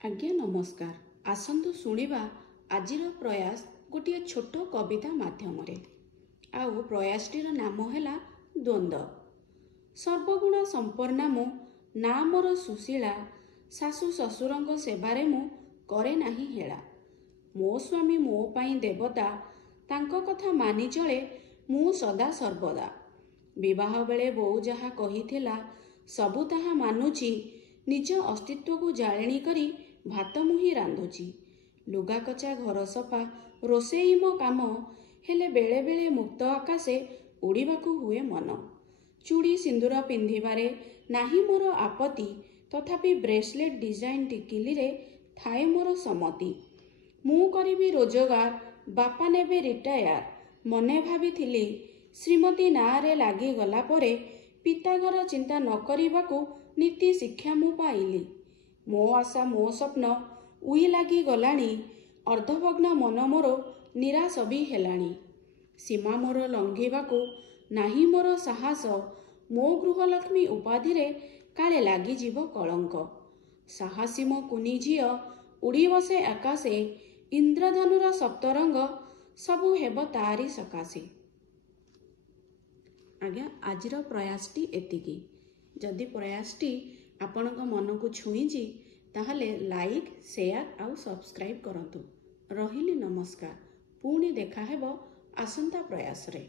आज्ञा नमस्कार। आसंतु शुणिबा आजिर प्रयास गोटे छोट कविता माध्यम आउ प्रयासटीर नाम है द्वंद्व। सर्वगुण संपन्ना मु ना मोर सुशीला, शाशु शशुरंग सेवारे मु करे नाही हेला। मो स्वामी मो पाई देवता, तांको कथा मानि चले मु सदा सर्वदा। विवाह बेले बोउ जहा कहिथिला सबु ताहा मानुची, निज अस्तित्व को जाळेणी करी भात मुही रांधुची। लुगा कचा घर सफा रोषेई मो काम, हेले बेले बेले मुक्त आकाशे उड़ीबाकू हुए मन। चूड़ी सिंदूर पिंधिबारे नाही मोर आपत्ति, तथापि ब्रेसलेट डिजाइन टिकिली रे थाए मोर सम्मति। मु करिबी रोजगार, बापा नेबे रिटायर, मने भाबिथिली श्रीमती नारे लागी गला परे पितागर चिंता न करिबाकू नीति शिक्षा मु पाइली। मो आशा मो स्वप्न उई लागी गलाणी, अर्धभग्न मन मोर निराश भी हेलाणी। सीमा मोर लंघिबाकू नाही मोर साहस, मो गृहलक्ष्मी उपाधि रे काले लागी जीव कलंक। साहसी मो कुनी झियो उड़ी बसे आकाशे, इंद्रधनुर सप्तरंग सबु हेब तारी सकाशे। आज्ञा आजिर प्रयासटी एतिकी। जदि प्रयासटी आपणक मन को छुईची ताहले लाइक शेयर आउ सब्सक्राइब करंतु। रहिली नमस्कार। पुणी देखा हेबो आसंता प्रयास रे।